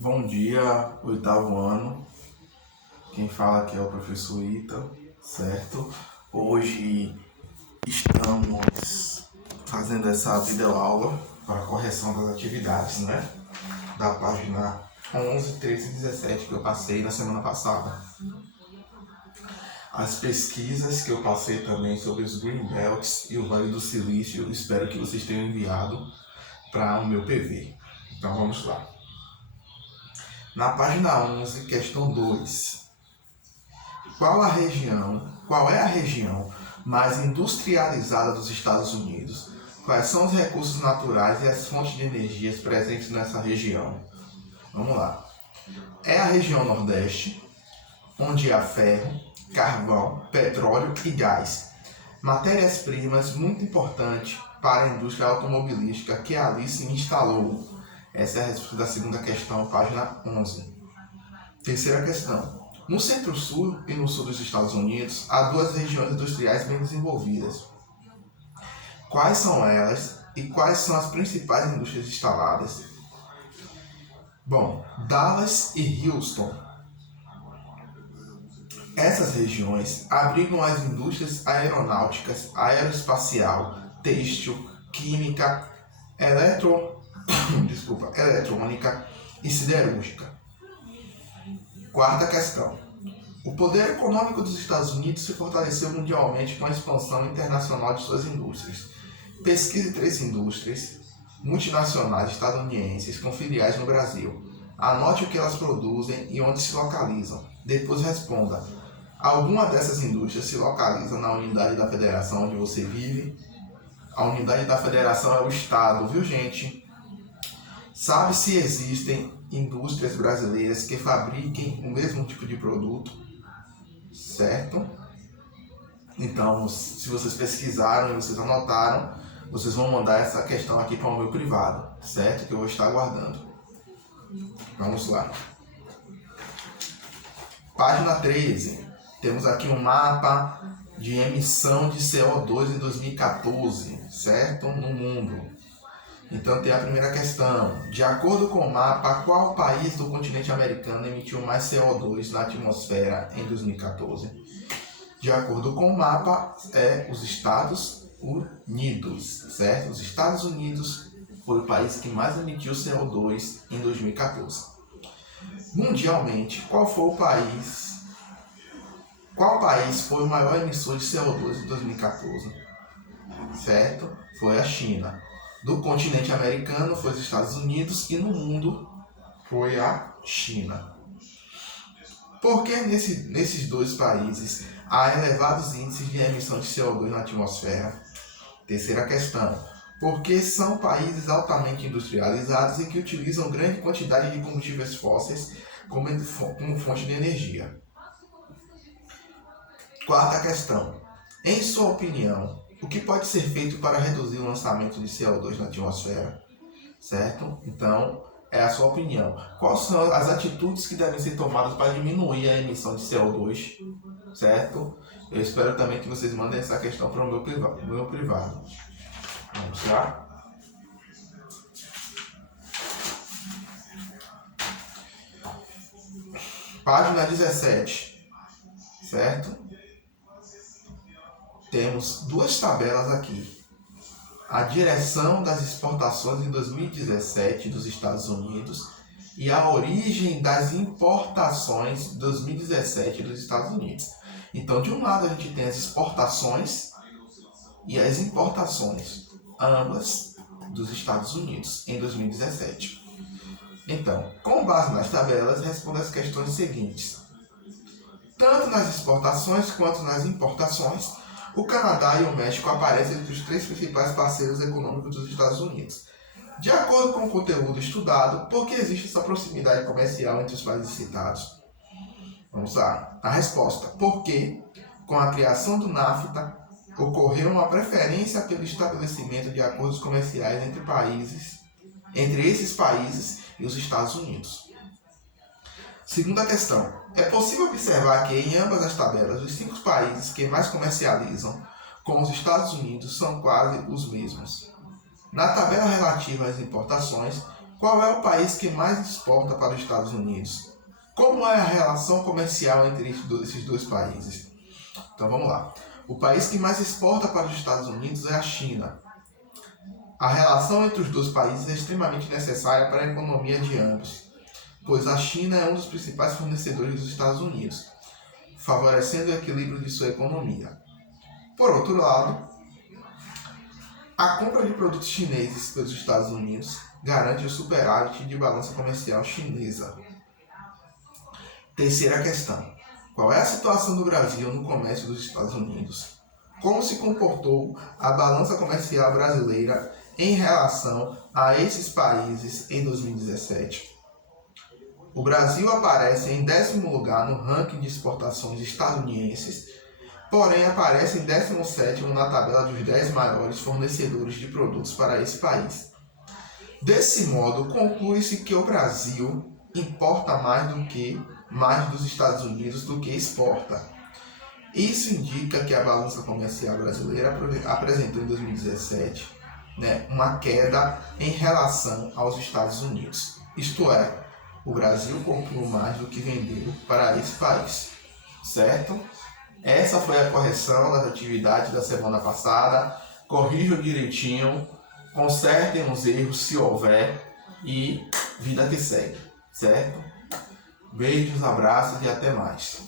Bom dia, oitavo ano. Quem fala aqui é o professor Ita, certo? Hoje estamos fazendo essa videoaula para correção das atividades, né? Da página 11, 13 e 17 que eu passei na semana passada. As pesquisas que eu passei também sobre os Green Belts e o Vale do Silício, espero que vocês tenham enviado para o meu PV. Então vamos lá. Na página 11, questão 2. Qual é a região mais industrializada dos Estados Unidos? Quais são os recursos naturais e as fontes de energias presentes nessa região? Vamos lá. É a região Nordeste, onde há ferro, carvão, petróleo e gás. Matérias-primas muito importantes para a indústria automobilística que ali se instalou. Essa é a resposta da segunda questão, página 11. Terceira questão. No centro-sul e no sul dos Estados Unidos, há duas regiões industriais bem desenvolvidas. Quais são elas e quais são as principais indústrias instaladas? Bom, Dallas e Houston. Essas regiões abrigam as indústrias aeronáuticas, aeroespacial, têxtil, química, eletrônica e siderúrgica. Quarta questão. O poder econômico dos Estados Unidos se fortaleceu mundialmente com a expansão internacional de suas indústrias. Pesquise 3 indústrias multinacionais estadunidenses com filiais no Brasil. Anote o que elas produzem e onde se localizam. Depois responda. Alguma dessas indústrias se localiza na unidade da federação onde você vive? A unidade da federação é o estado, viu, gente? Sabe se existem indústrias brasileiras que fabriquem o mesmo tipo de produto? Certo? Então, se vocês pesquisaram e vocês anotaram, vocês vão mandar essa questão aqui para o meu privado, certo? Que eu vou estar aguardando. Vamos lá. Página 13. Temos aqui um mapa de emissão de CO2 em 2014, certo? No mundo. Então tem a primeira questão. De acordo com o mapa, qual país do continente americano emitiu mais CO2 na atmosfera em 2014? De acordo com o mapa, é os Estados Unidos, certo? Os Estados Unidos foi o país que mais emitiu CO2 em 2014. Mundialmente, qual país foi o maior emissor de CO2 em 2014? Certo? Foi a China. Do continente americano foi os Estados Unidos e no mundo foi a China. Por que nesses dois países há elevados índices de emissão de CO2 na atmosfera? Terceira questão. Porque são países altamente industrializados e que utilizam grande quantidade de combustíveis fósseis como fonte de energia. Quarta questão. Em sua opinião, o que pode ser feito para reduzir o lançamento de CO2 na atmosfera? Certo? Então, é a sua opinião. Quais são as atitudes que devem ser tomadas para diminuir a emissão de CO2? Certo? Eu espero também que vocês mandem essa questão para o meu privado. Vamos lá? Página 17. Certo? Temos duas tabelas aqui. A direção das exportações em 2017 dos Estados Unidos e a origem das importações em 2017 dos Estados Unidos. Então, de um lado a gente tem as exportações e as importações, ambas dos Estados Unidos em 2017. Então, com base nas tabelas, responda as questões seguintes. Tanto nas exportações quanto nas importações, o Canadá e o México aparecem entre os 3 principais parceiros econômicos dos Estados Unidos. De acordo com o conteúdo estudado, por que existe essa proximidade comercial entre os países citados? Vamos lá. A resposta. Porque, com a criação do NAFTA, ocorreu uma preferência pelo estabelecimento de acordos comerciais entre esses países e os Estados Unidos. Segunda questão. É possível observar que em ambas as tabelas, os 5 países que mais comercializam com os Estados Unidos são quase os mesmos. Na tabela relativa às importações, Qual é o país que mais exporta para os Estados Unidos? Como é a relação comercial entre esses dois países? Então vamos lá. O país que mais exporta para os Estados Unidos é a China. A relação entre os dois países é extremamente necessária para a economia de ambos, pois a China é um dos principais fornecedores dos Estados Unidos, favorecendo o equilíbrio de sua economia. Por outro lado, a compra de produtos chineses pelos Estados Unidos garante o superávit de balança comercial chinesa. Terceira questão. Qual é a situação do Brasil no comércio dos Estados Unidos? Como se comportou a balança comercial brasileira em relação a esses países em 2017? O Brasil aparece em 10º lugar no ranking de exportações estadunidenses, porém aparece em 17º na tabela dos 10 maiores fornecedores de produtos para esse país. Desse modo, conclui-se que o Brasil importa mais dos Estados Unidos do que exporta. Isso indica que a balança comercial brasileira apresentou em 2017 uma queda em relação aos Estados Unidos. Isto é, o Brasil comprou mais do que vendeu para esse país, certo? Essa foi a correção das atividades da semana passada. Corrijam direitinho, consertem os erros se houver e vida que segue, certo? Beijos, abraços e até mais.